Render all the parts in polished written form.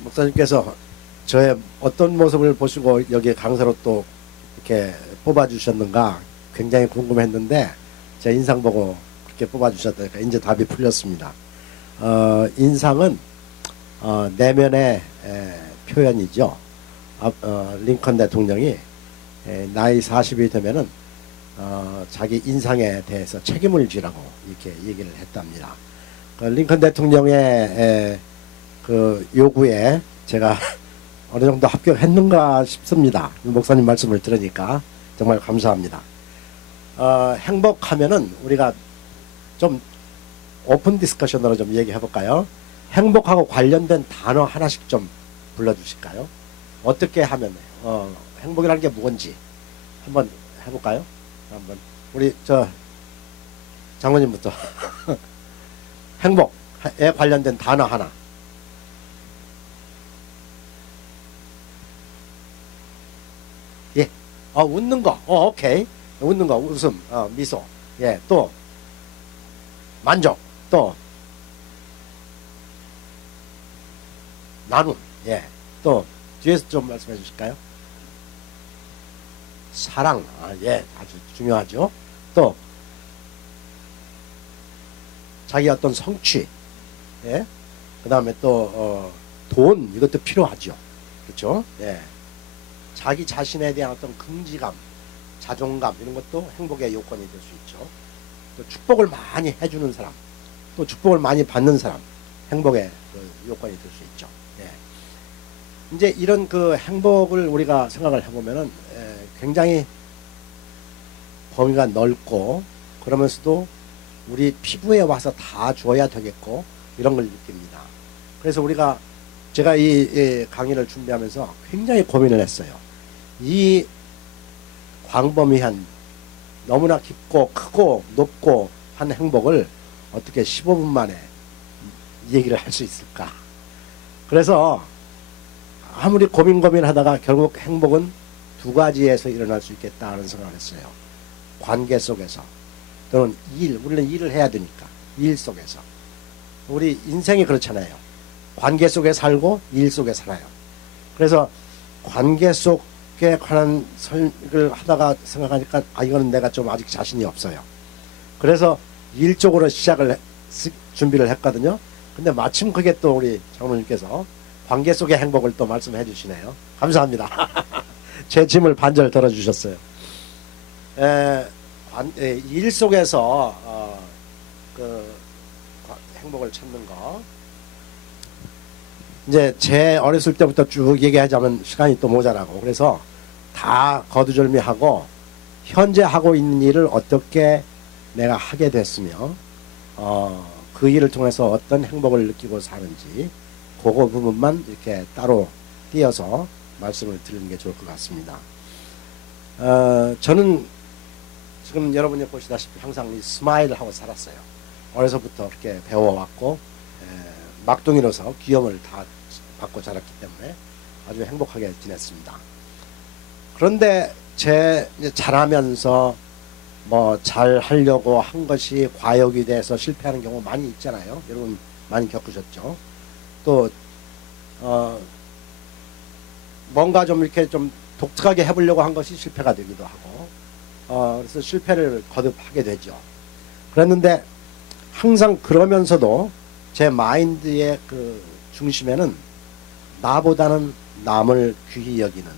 목사님께서 저의 어떤 모습을 보시고 여기 강사로 또 이렇게 뽑아주셨는가 굉장히 궁금했는데 제 인상 보고 그렇게 뽑아주셨다니까 이제 답이 풀렸습니다. 인상은 내면의 표현이죠. 링컨 대통령이 나이 40이 되면은 자기 인상에 대해서 책임을 지라고 이렇게 얘기를 했답니다. 링컨 대통령의 그 요구에 제가 어느 정도 합격했는가 싶습니다. 목사님 말씀을 들으니까 정말 감사합니다. 행복하면은 우리가 좀 오픈 디스커션으로 좀 얘기해 볼까요? 행복하고 관련된 단어 하나씩 좀 불러주실까요? 어떻게 하면 행복이라는 게 뭔지 한번 해볼까요? 한번 우리 저 장모님부터 행복에 관련된 단어 하나. 예, 웃는 거. 오케이. 웃는 거, 웃음, 미소. 예, 또 만족, 또 나눔. 예, 또 뒤에서 좀 말씀해 주실까요? 사랑. 예, 아주 중요하죠. 또 자기 어떤 성취. 예, 그 다음에 또 돈, 이것도 필요하죠. 그렇죠? 예, 자기 자신에 대한 어떤 긍지감, 자존감, 이런 것도 행복의 요건이 될 수 있죠. 또 축복을 많이 해주는 사람, 또 축복을 많이 받는 사람, 행복의 그 요건이 될 수 있죠. 예. 이제 이런 그 행복을 우리가 생각을 해보면은 굉장히 범위가 넓고, 그러면서도 우리 피부에 와서 다 줘야 되겠고, 이런 걸 느낍니다. 그래서 제가 이 강의를 준비하면서 굉장히 고민을 했어요. 이 광범위한 너무나 깊고 크고 높고 한 행복을 어떻게 15분 만에 얘기를 할 수 있을까? 그래서 아무리 고민하다가 결국 행복은 두 가지에서 일어날 수 있겠다 하는 생각을 했어요. 관계 속에서, 또는 우리는 일을 해야 되니까 일 속에서. 우리 인생이 그렇잖아요. 관계 속에 살고 일 속에 살아요. 그래서 관계 속에 관한 설명을 하다가 생각하니까 이거는 내가 좀 아직 자신이 없어요. 그래서 일 쪽으로 준비를 했거든요. 근데 마침 그게 또 우리 장로님께서 관계 속의 행복을 또 말씀해 주시네요. 감사합니다. 제 짐을 반절 덜어주셨어요. 일 속에서 그 행복을 찾는 거, 이제 제 어렸을 때부터 쭉 얘기하자면 시간이 또 모자라고, 그래서 다 거두절미하고 현재 하고 있는 일을 어떻게 내가 하게 됐으며 그 일을 통해서 어떤 행복을 느끼고 사는지 그거 부분만 이렇게 따로 띄어서 말씀을 드리는 게 좋을 것 같습니다. 저는 지금 여러분이 보시다시피 항상 이 스마일을 하고 살았어요. 어려서부터 이렇게 배워왔고 막둥이로서 귀염을 다 받고 자랐기 때문에 아주 행복하게 지냈습니다. 그런데 자라면서 뭐 잘 하려고 한 것이 과욕이 돼서 실패하는 경우 많이 있잖아요. 여러분 많이 겪으셨죠. 또 뭔가 좀 이렇게 좀 독특하게 해보려고 한 것이 실패가 되기도 하고, 그래서 실패를 거듭하게 되죠. 그랬는데 항상 그러면서도 제 마인드의 그 중심에는 나보다는 남을 귀히 여기는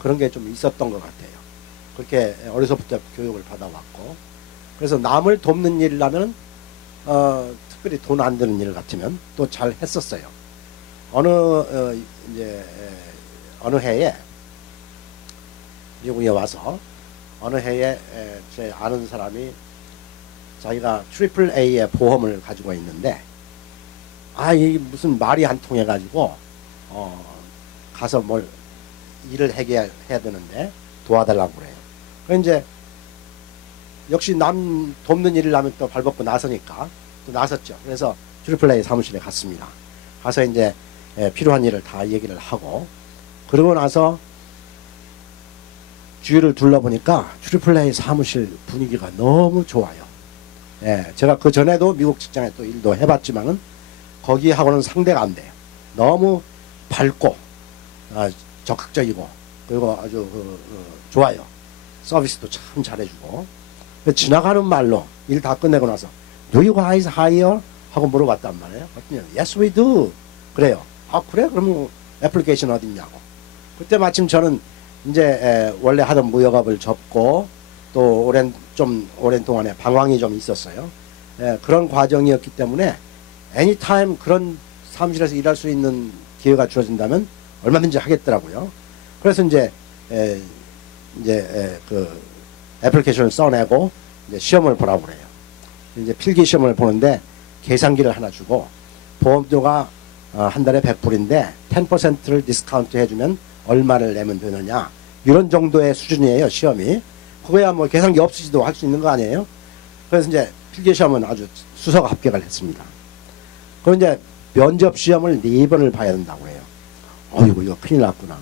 그런 게 좀 있었던 것 같아요. 그렇게 어려서부터 교육을 받아왔고, 그래서 남을 돕는 일이라면 특별히 돈 안 드는 일 같으면 또 잘 했었어요. 어느 해에 미국에 와서 어느 해에 제 아는 사람이 자기가 트리플 A의 보험을 가지고 있는데, 이게 무슨 말이 안 통해 가지고 가서 뭘 일을 해야 되는데 도와달라고 그래요. 그래서 이제 역시 남 돕는 일을 하면 또 발벗고 나서니까 또 나섰죠. 그래서 트리플 A 사무실에 갔습니다. 가서 이제 필요한 일을 다 얘기를 하고, 그러고 나서 주위를 둘러보니까 트리플 A 사무실 분위기가 너무 좋아요. 제가 그 전에도 미국 직장에 또 일도 해봤지만은 거기하고는 상대가 안 돼요. 너무 밝고 적극적이고 그리고 아주 좋아요. 서비스도 참 잘해주고 지나가는 말로 일 다 끝내고 나서 Do you guys hire? 하고 물어봤단 말이에요. 그랬더니 Yes we do. 그래요. 아 그래? 그러면 애플리케이션 어딨냐고. 그때 마침 저는 이제 원래 하던 무역업을 접고 또 좀 오랜 동안에 방황이 좀 있었어요. 그런 과정이었기 때문에 anytime 그런 사무실에서 일할 수 있는 기회가 주어진다면 얼마든지 하겠더라고요. 그래서 이제 그 애플리케이션을 써내고 이제 시험을 보라고 그래요. 이제 필기 시험을 보는데 계산기를 하나 주고 보험료가 한 달에 100불인데 10%를 디스카운트 해주면 얼마를 내면 되느냐 이런 정도의 수준이에요. 시험이. 그거야 뭐 계산기 없이도 할 수 있는 거 아니에요. 그래서 이제 필기 시험은 아주 수석 합격을 했습니다. 그럼 이제 면접 시험을 4번을 봐야 된다고 해요. 어이구 이거 큰일 났구나.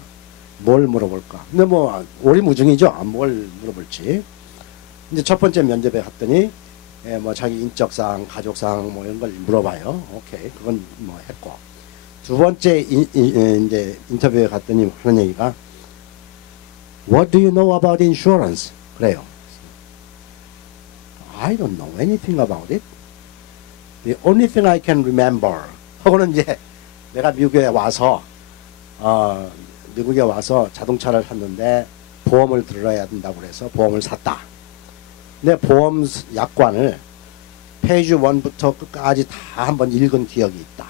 뭘 물어볼까. 근데 뭐 오리무중이죠. 뭘 물어볼지. 이제 첫 번째 면접에 갔더니 뭐 자기 인적사항, 가족사항 뭐 이런 걸 물어봐요. 오케이 그건 뭐 했고. 두 번째 이제 인터뷰에 갔더니 하는 얘기가 What do you know about insurance? 그래요. I don't know anything about it. The only thing I can remember. 하고는 이제 내가 미국에 와서 자동차를 샀는데 보험을 들어야 된다고 그래서 보험을 샀다. 근데 보험 약관을 페이지 1부터 끝까지 다 한번 읽은 기억이 있다.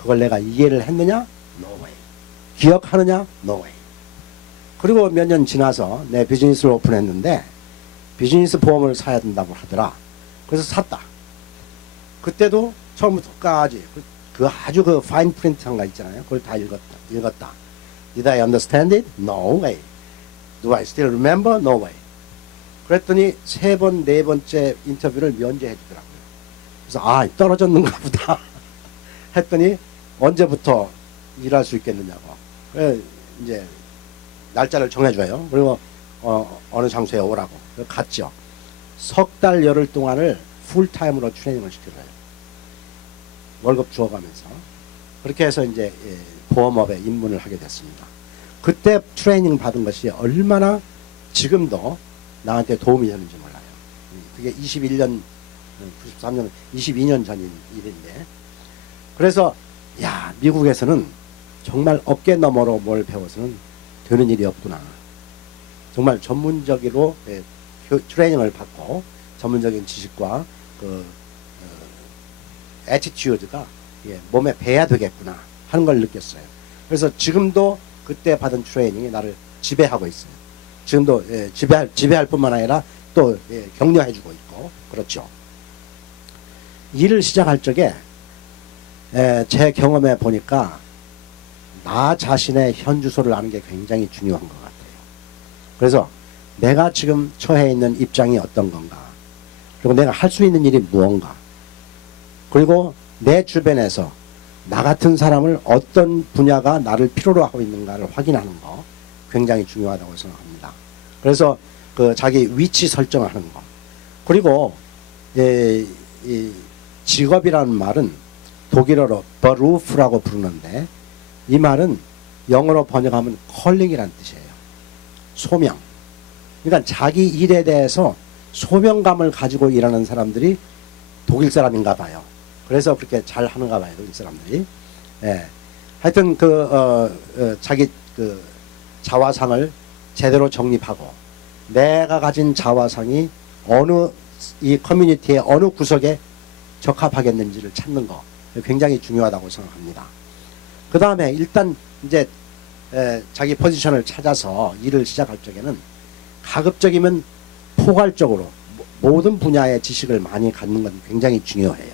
그걸 내가 이해를 했느냐? No way. 기억하느냐? No way. 그리고 몇 년 지나서 내 비즈니스를 오픈했는데 비즈니스 보험을 사야 된다고 하더라. 그래서 샀다. 그때도 처음부터 끝까지 아주 파인 프린트한 거 있잖아요. 그걸 다 읽었다. Did I understand it? No way. Do I still remember? No way. 그랬더니 3번, 4번째 인터뷰를 면제해 주더라고요. 그래서 떨어졌는가 보다 했더니 언제부터 일할 수 있겠느냐고. 그래 이제 날짜를 정해줘요. 그리고 어느 장소에 오라고. 갔죠. 석 달 열흘 동안을 풀타임으로 트레이닝을 시켜줘요. 월급 주어가면서. 그렇게 해서 이제 보험업에 입문을 하게 됐습니다. 그때 트레이닝 받은 것이 얼마나 지금도 나한테 도움이 되는지 몰라요. 그게 21년, 93년, 22년 전인 일인데. 그래서 미국에서는 정말 어깨 너머로 뭘 배워서는 되는 일이 없구나. 정말 전문적으로 트레이닝을 받고 전문적인 지식과 애티튜드가 몸에 배야 되겠구나 하는 걸 느꼈어요. 그래서 지금도 그때 받은 트레이닝이 나를 지배하고 있어요. 지금도 지배할 뿐만 아니라 또 격려해주고 있고 그렇죠. 일을 시작할 적에 제 경험에 보니까 나 자신의 현 주소를 아는 게 굉장히 중요한 것 같아요. 그래서 내가 지금 처해 있는 입장이 어떤 건가, 그리고 내가 할 수 있는 일이 무언가, 그리고 내 주변에서 나 같은 사람을 어떤 분야가 나를 필요로 하고 있는가를 확인하는 거 굉장히 중요하다고 생각합니다. 그래서 자기 위치 설정을 하는 거, 그리고 이 직업이라는 말은 독일어로 beruf라고 부르는데 이 말은 영어로 번역하면 calling이라는 뜻이에요. 소명. 그러니까 자기 일에 대해서 소명감을 가지고 일하는 사람들이 독일 사람인가 봐요. 그래서 그렇게 잘 하는가 봐요, 독일 사람들이. 하여튼 자기 자화상을 제대로 정립하고 내가 가진 자화상이 이 커뮤니티의 어느 구석에 적합하겠는지를 찾는 거 굉장히 중요하다고 생각합니다. 그 다음에 일단 이제 자기 포지션을 찾아서 일을 시작할 적에는 가급적이면 포괄적으로 모든 분야의 지식을 많이 갖는 건 굉장히 중요해요.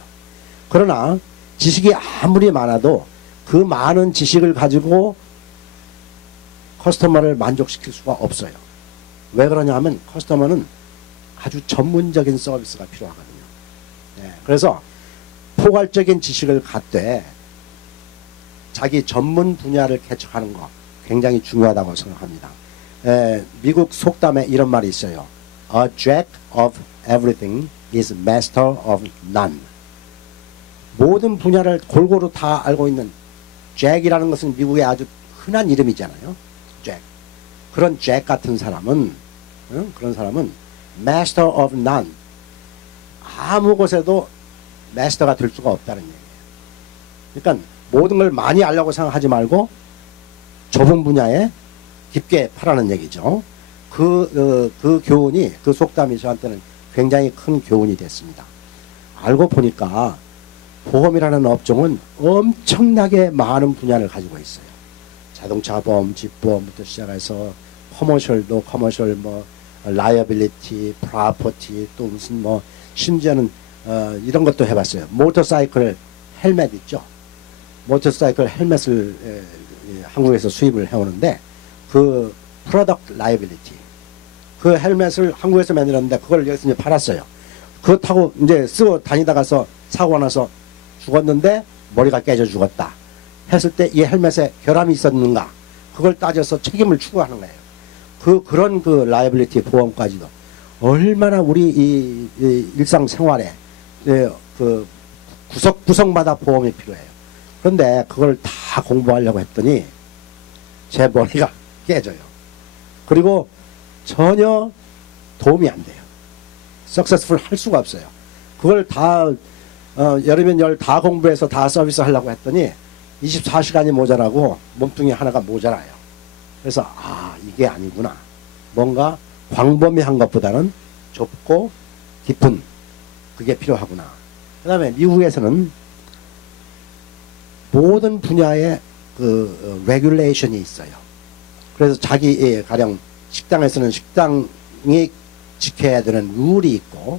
그러나 지식이 아무리 많아도 그 많은 지식을 가지고 커스터머를 만족시킬 수가 없어요. 왜 그러냐 하면 커스터머는 아주 전문적인 서비스가 필요하거든요. 그래서 포괄적인 지식을 갖되 자기 전문 분야를 개척하는 거 굉장히 중요하다고 생각합니다. 미국 속담에 이런 말이 있어요. A jack of everything is master of none. 모든 분야를 골고루 다 알고 있는 잭이라는 것은 미국의 아주 흔한 이름이잖아요. 잭. 그런 잭 같은 사람은, 그런 사람은 master of none. 아무 곳에도 마스터가 될 수가 없다는 얘기예요. 그러니까 모든 걸 많이 알려고 생각하지 말고 좁은 분야에 깊게 파라는 얘기죠. 그 교훈이, 그 속담이 저한테는 굉장히 큰 교훈이 됐습니다. 알고 보니까 보험이라는 업종은 엄청나게 많은 분야를 가지고 있어요. 자동차 보험, 집보험부터 시작해서 커머셜도 커머셜 뭐 라이어빌리티, 프로퍼티 또 무슨 뭐 심지어는 이런 것도 해봤어요. 모터사이클 헬멧 있죠. 모터사이클 헬멧을 한국에서 수입을 해오는데 그 프로덕트 라이어빌리티 그 헬멧을 한국에서 만들었는데 그걸 여기서 이제 팔았어요. 그거 타고 이제 쓰고 다니다가서 사고가 나서 죽었는데 머리가 깨져 죽었다 했을 때 이 헬멧에 결함이 있었는가 그걸 따져서 책임을 추구하는 거예요. 그런 그 라이어빌리티 보험까지도 얼마나 우리 이 일상생활에 그 구석구석마다 보험이 필요해요. 그런데 그걸 다 공부하려고 했더니 제 머리가 깨져요. 그리고 전혀 도움이 안 돼요. 석세스풀 할 수가 없어요. 그걸 다 열이면 열 다 공부해서 다 서비스 하려고 했더니 24시간이 모자라고 몸뚱이 하나가 모자라요. 그래서 이게 아니구나. 뭔가 광범위한 것보다는 좁고 깊은 그게 필요하구나. 그 다음에 미국에서는 모든 분야에 그 레귤레이션이 있어요. 그래서 자기 가령 식당에서는 식당이 지켜야 되는 룰이 있고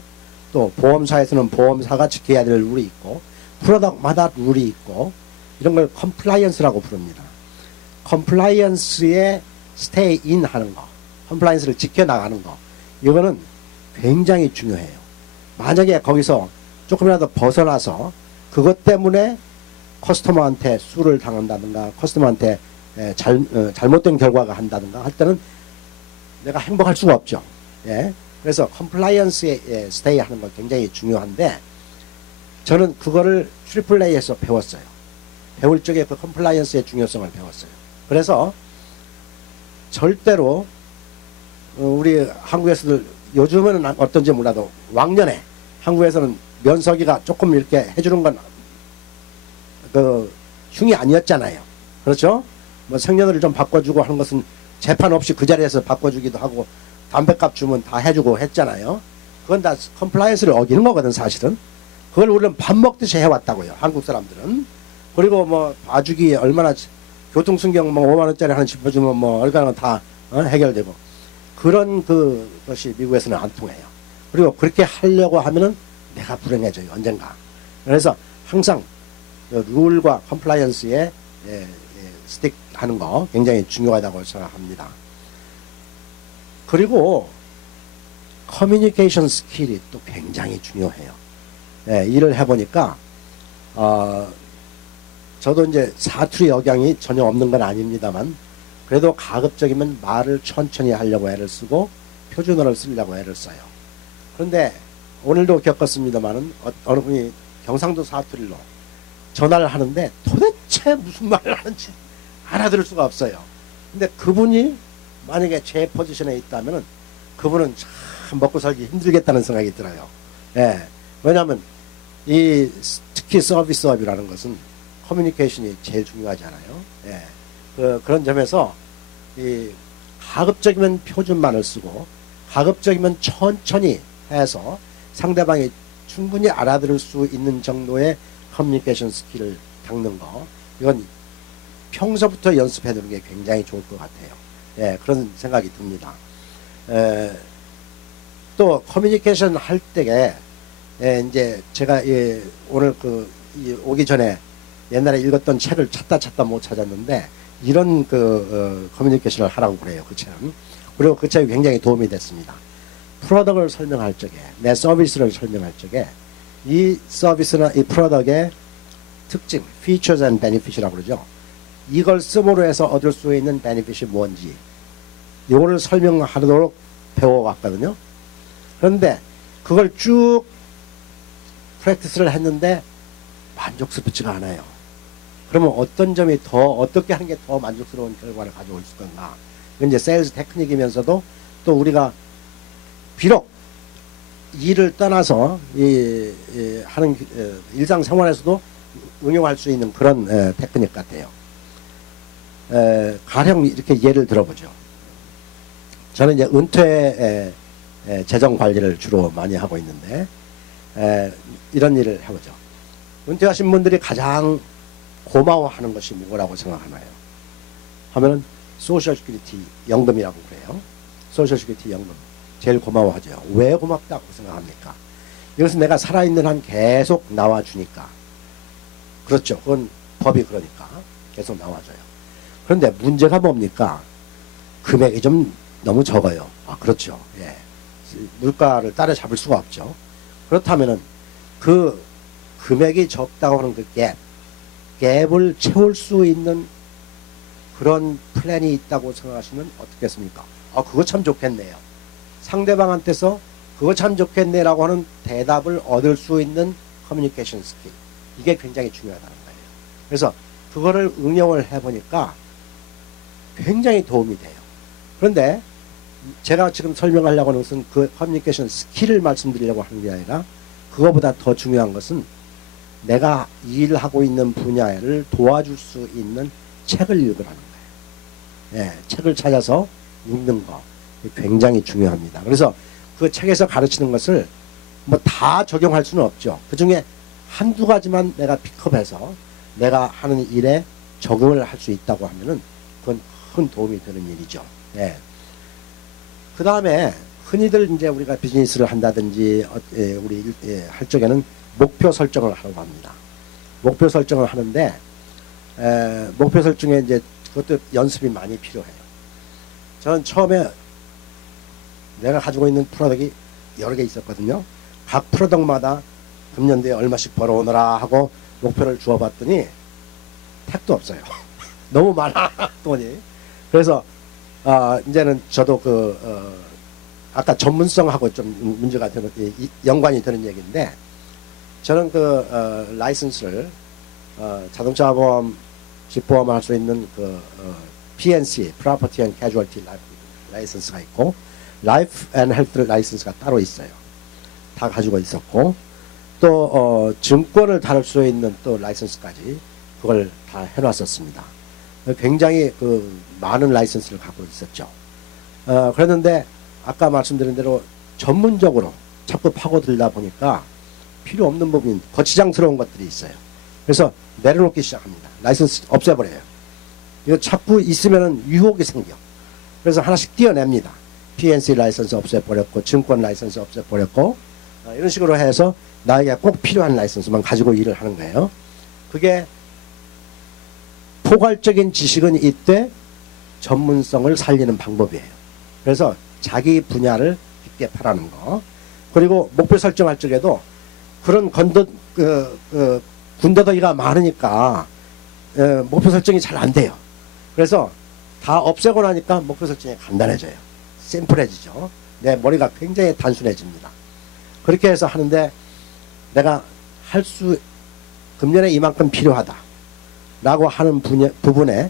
또 보험사에서는 보험사가 지켜야 될 룰이 있고 프로덕트마다 룰이 있고 이런 걸 컴플라이언스라고 부릅니다. 컴플라이언스에 스테이 인 하는 거, 컴플라이언스를 지켜나가는 거 이거는 굉장히 중요해요. 만약에 거기서 조금이라도 벗어나서 그것 때문에 커스터머한테 수를 당한다든가 커스터머한테 잘못된 결과가 한다든가 할 때는 내가 행복할 수가 없죠. 예. 그래서 컴플라이언스에 스테이 하는 건 굉장히 중요한데 저는 그거를 트리플 A에서 배웠어요. 배울 적에 그 컴플라이언스의 중요성을 배웠어요. 그래서 절대로 우리 한국에서도 요즘은 어떤지 몰라도 왕년에 한국에서는 면석이가 조금 이렇게 해주는 건 그 흉이 아니었잖아요. 그렇죠? 뭐 생년월일 좀 바꿔주고 하는 것은 재판 없이 그 자리에서 바꿔주기도 하고 담배값 주면 다 해주고 했잖아요. 그건 다 컴플라이언스를 어기는 거거든 사실은. 그걸 우리는 밥 먹듯이 해왔다고요. 한국 사람들은. 그리고 뭐 봐주기 얼마나 교통순경 뭐 5만 원짜리 하나 짚어주면 뭐 얼마나 다 해결되고 그런 그것이 미국에서는 안 통해요. 그리고 그렇게 하려고 하면은 내가 불행해져요 언젠가. 그래서 항상 룰과 컴플라이언스에 스틱하는 거 굉장히 중요하다고 생각합니다. 그리고 커뮤니케이션 스킬이 또 굉장히 중요해요. 일을 해보니까 저도 이제 사투리 억양이 전혀 없는 건 아닙니다만 그래도 가급적이면 말을 천천히 하려고 애를 쓰고 표준어를 쓰려고 애를 써요. 그런데 오늘도 겪었습니다만은 어느 분이 경상도 사투리로 전화를 하는데 도대체 무슨 말을 하는지 알아들을 수가 없어요. 근데 그분이 만약에 제 포지션에 있다면은 그분은 참 먹고 살기 힘들겠다는 생각이 들어요. 예. 왜냐하면 특히 서비스업이라는 것은 커뮤니케이션이 제일 중요하잖아요. 예. 그런 점에서 가급적이면 표준말을 쓰고 가급적이면 천천히 해서 상대방이 충분히 알아들을 수 있는 정도의 커뮤니케이션 스킬을 닦는 거 이건 평소부터 연습해 두는 게 굉장히 좋을 것 같아요. 예, 그런 생각이 듭니다. 또 커뮤니케이션 할 때에 이제 제가 오늘 오기 전에 옛날에 읽었던 책을 찾다 못 찾았는데 이런 커뮤니케이션을 하라고 그래요. 그 책은. 그리고 그 책이 굉장히 도움이 됐습니다. 프로덕트를 설명할 적에 내 서비스를 설명할 적에 이 서비스나 이 프로덕트의 특징, features and benefit이라고 그러죠. 이걸 쓰므로 해서 얻을 수 있는 베니핏이 뭔지 이거를 설명하도록 배워왔거든요. 그런데 그걸 쭉 프랙티스를 했는데 만족스럽지가 않아요. 그러면 어떤 점이 더 어떻게 하는 게 더 만족스러운 결과를 가져올 수 건가? 이건 이제 세일즈 테크닉이면서도 또 우리가 비록 일을 떠나서 하는 일상생활에서도 응용할 수 있는 그런 테크닉 같아요. 가령 이렇게 예를 들어보죠. 저는 이제 은퇴 재정 관리를 주로 많이 하고 있는데 이런 일을 해보죠. 은퇴하신 분들이 가장 고마워하는 것이 뭐라고 생각하나요? 하면은 소셜 시큐리티 연금이라고 그래요. 소셜 시큐리티 연금 제일 고마워하죠. 왜 고맙다고 생각합니까? 이것은 내가 살아있는 한 계속 나와주니까. 그렇죠. 그건 법이 그러니까 계속 나와줘요. 그런데 문제가 뭡니까? 금액이 좀 너무 적어요. 아, 그렇죠. 예. 물가를 따라잡을 수가 없죠. 그렇다면은 그 금액이 적다고 하는 그 갭을 채울 수 있는 그런 플랜이 있다고 생각하시면 어떻겠습니까? 아, 그거 참 좋겠네요. 상대방한테서 그거 참 좋겠네라고 하는 대답을 얻을 수 있는 커뮤니케이션 스킬. 이게 굉장히 중요하다는 거예요. 그래서 그거를 응용을 해보니까 굉장히 도움이 돼요. 그런데 제가 지금 설명하려고 하는 것은 그 커뮤니케이션 스킬을 말씀드리려고 하는 게 아니라 그거보다 더 중요한 것은 내가 일하고 있는 분야를 도와줄 수 있는 책을 읽으라는 거예요. 예, 책을 찾아서 읽는 거 굉장히 중요합니다. 그래서 그 책에서 가르치는 것을 뭐 다 적용할 수는 없죠. 그 중에 한두 가지만 내가 픽업해서 내가 하는 일에 적용을 할 수 있다고 하면은 그건 큰 도움이 되는 일이죠. 예. 그 다음에 흔히들 이제 우리가 비즈니스를 한다든지 우리 할 적에는 목표 설정을 하려고 합니다. 목표 설정을 하는데 목표 설정에 이제 그것도 연습이 많이 필요해요. 저는 처음에 내가 가지고 있는 프로덕이 여러 개 있었거든요. 각 프로덕마다 금년도에 얼마씩 벌어오느라 하고 목표를 주어봤더니 택도 없어요. 너무 많아 돈이. 그래서 이제는 저도 아까 전문성하고 좀 문제가 되는 연관이 되는 얘기인데 저는 라이선스를 자동차 보험, 집보험을 할 수 있는 PNC, Property and Casualty 라이선스가 있고 Life and Health 라이선스가 따로 있어요. 다 가지고 있었고 또 증권을 다룰 수 있는 또 라이선스까지 그걸 다 해놨었습니다. 굉장히 많은 라이선스를 갖고 있었죠. 그랬는데 아까 말씀드린 대로 전문적으로 자꾸 파고들다 보니까 필요 없는 부분, 거치장스러운 것들이 있어요. 그래서 내려놓기 시작합니다. 라이선스 없애버려요. 이거 자꾸 있으면은 유혹이 생겨. 그래서 하나씩 띄어냅니다. PNC 라이선스 없애버렸고, 증권 라이선스 없애버렸고, 이런 식으로 해서 나에게 꼭 필요한 라이선스만 가지고 일을 하는 거예요. 그게 포괄적인 지식은 이때 전문성을 살리는 방법이에요. 그래서 자기 분야를 깊게 파라는 거. 그리고 목표 설정할 적에도 그런 군더더기가 많으니까 목표 설정이 잘 안 돼요. 그래서 다 없애고 나니까 목표 설정이 간단해져요. 심플해지죠. 내 머리가 굉장히 단순해집니다. 그렇게 해서 하는데 내가 금년에 이만큼 필요하다 라고 하는 부분에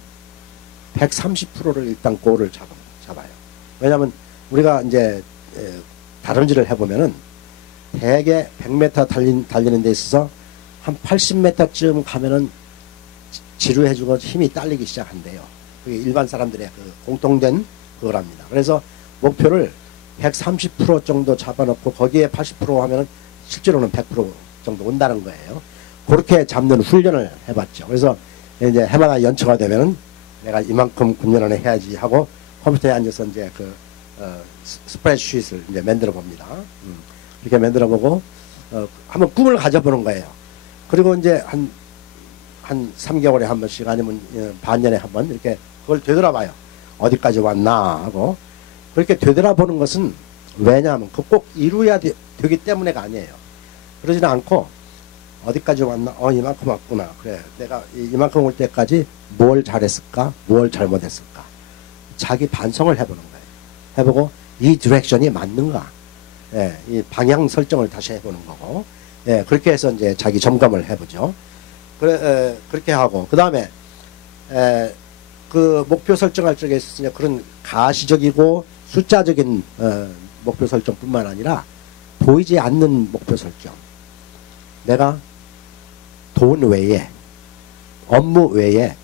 130%를 일단 골을 잡아요. 왜냐하면 우리가 이제 다름질을 해보면은 대개 100m 달리는 데 있어서 한 80m쯤 가면은 지루해지고 힘이 딸리기 시작한대요. 그게 일반 사람들의 공통된 그거랍니다. 그래서 목표를 130% 정도 잡아놓고 거기에 80% 하면은 실제로는 100% 정도 온다는 거예요. 그렇게 잡는 훈련을 해봤죠. 그래서 이제 해마다 연초가 되면은 내가 이만큼 금년 안에 해야지 하고 컴퓨터에 앉아서 이제 스프레드시트를 이제 만들어 봅니다. 이렇게 만들어 보고 한번 꿈을 가져보는 거예요. 그리고 이제 한 3개월에 한 번씩 아니면 반년에 한 번 이렇게 그걸 되돌아봐요. 어디까지 왔나 하고. 그렇게 되돌아보는 것은 왜냐하면 그 꼭 이루어야 되기 때문에가 아니에요. 그러지는 않고 어디까지 왔나? 이만큼 왔구나. 그래, 내가 이만큼 올 때까지 뭘 잘했을까? 뭘 잘못했을까? 자기 반성을 해보는 거예요. 해보고 이 디렉션이 맞는가? 예, 이 방향 설정을 다시 해보는 거고, 예, 그렇게 해서 이제 자기 점검을 해보죠. 그렇게 하고 그 다음에 그 목표 설정할 적에 있어서 그런 가시적이고 숫자적인 목표 설정뿐만 아니라 보이지 않는 목표 설정. 내가 돈 외에 업무 외에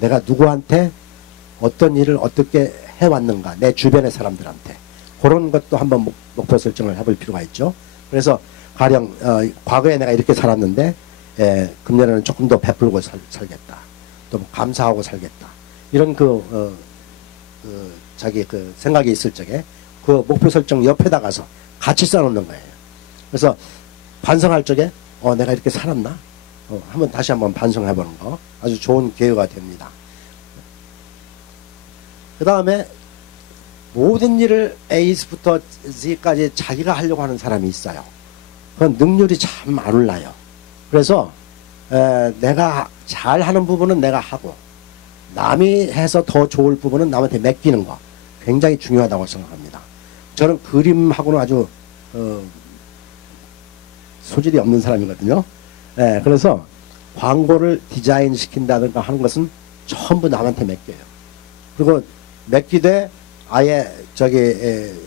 내가 누구한테 어떤 일을 어떻게 해왔는가 내 주변의 사람들한테 그런 것도 한번 목표 설정을 해볼 필요가 있죠. 그래서 가령 과거에 내가 이렇게 살았는데 금년에는 조금 더 베풀고 살겠다. 또 감사하고 살겠다. 이런 자기 그 생각이 있을 적에 그 목표 설정 옆에다 가서 같이 써놓는 거예요. 그래서 반성할 적에 내가 이렇게 살았나? 다시 한번 반성해보는 거 아주 좋은 기회가 됩니다. 그 다음에 모든 일을 A부터 Z까지 자기가 하려고 하는 사람이 있어요. 그건 능률이 참 안 올라요. 그래서 내가 잘하는 부분은 내가 하고 남이 해서 더 좋을 부분은 남한테 맡기는 거 굉장히 중요하다고 생각합니다. 저는 그림하고는 아주 소질이 없는 사람이거든요. 그래서 광고를 디자인 시킨다든가 하는 것은 전부 남한테 맡겨요. 그리고 맡기되 아예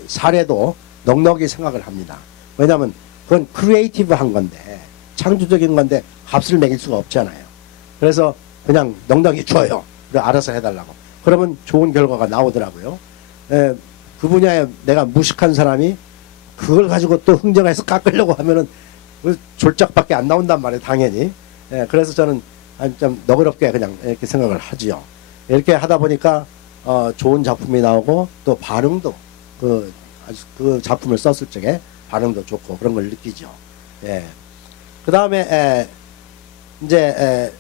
사례도 넉넉히 생각을 합니다. 왜냐하면 그건 크리에이티브한 건데 창조적인 건데 값을 매길 수가 없잖아요. 그래서 그냥 넉넉히 줘요. 그리고 알아서 해달라고. 그러면 좋은 결과가 나오더라고요. 그 분야에 내가 무식한 사람이 그걸 가지고 또 흥정해서 깎으려고 하면은 졸작밖에 안 나온단 말이에요. 당연히. 그래서 저는 좀 너그럽게 그냥 이렇게 생각을 하지요. 이렇게 하다 보니까 좋은 작품이 나오고 또 반응도 그 작품을 썼을 적에 반응도 좋고 그런 걸 느끼죠. 그 다음에 이제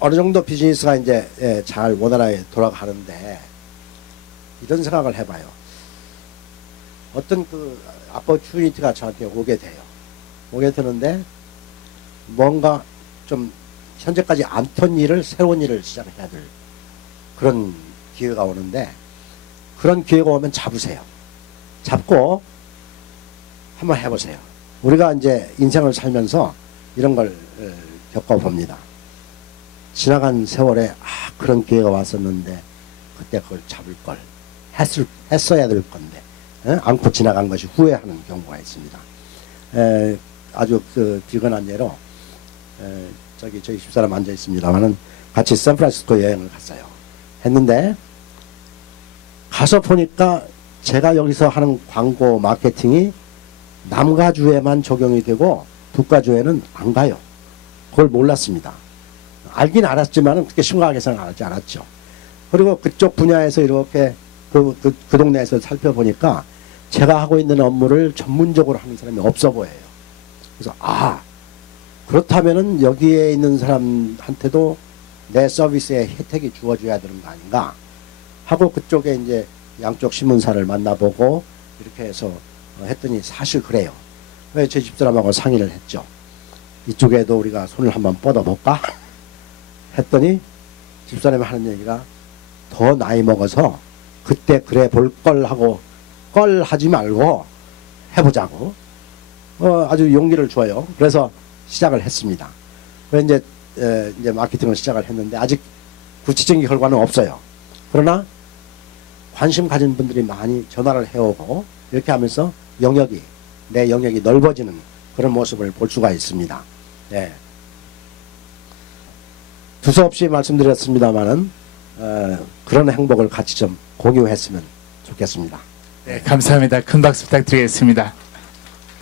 어느 정도 비즈니스가 이제 잘 원활하게 돌아가는데 이런 생각을 해봐요. 어떤 어퍼튜니티가 저한테 오게 돼요. 오게 되는데 뭔가 좀 현재까지 안 턴 일을 새로운 일을 시작해야 될 그런 기회가 오는데 그런 기회가 오면 잡으세요. 잡고 한번 해보세요. 우리가 이제 인생을 살면서 이런 걸 겪어봅니다. 지나간 세월에 그런 기회가 왔었는데 그때 그걸 잡을 걸 했어야 될 건데 않고 지나간 것이 후회하는 경우가 있습니다. 아주 비근한 예로 저희 집사람 앉아 있습니다만은 같이 샌프란시스코 여행을 갔어요. 했는데 가서 보니까 제가 여기서 하는 광고 마케팅이 남가주에만 적용이 되고 북가주에는 안 가요. 그걸 몰랐습니다. 알긴 알았지만은 그렇게 심각하게 생각하지 않았죠. 그리고 그쪽 분야에서 이렇게 그 동네에서 살펴보니까 제가 하고 있는 업무를 전문적으로 하는 사람이 없어 보여요. 그래서 그렇다면은 여기에 있는 사람한테도 내 서비스에 혜택이 주어져야 되는 거 아닌가 하고 그쪽에 이제 양쪽 신문사를 만나보고 이렇게 해서 했더니 사실 그래요. 제 집사람하고 상의를 했죠. 이쪽에도 우리가 손을 한번 뻗어볼까? 했더니 집사람이 하는 얘기가 더 나이 먹어서 그때 그래 볼 걸 하고 걸 하지 말고 해보자고 아주 용기를 줘요. 그래서 시작을 했습니다. 그래서 이제 마케팅을 시작을 했는데 아직 구체적인 결과는 없어요. 그러나 관심 가진 분들이 많이 전화를 해오고 이렇게 하면서 내 영역이 넓어지는 그런 모습을 볼 수가 있습니다. 두서없이 말씀드렸습니다만은 그런 행복을 같이 좀 공유했으면 좋겠습니다. 네, 감사합니다. 큰 박수 부탁드리겠습니다.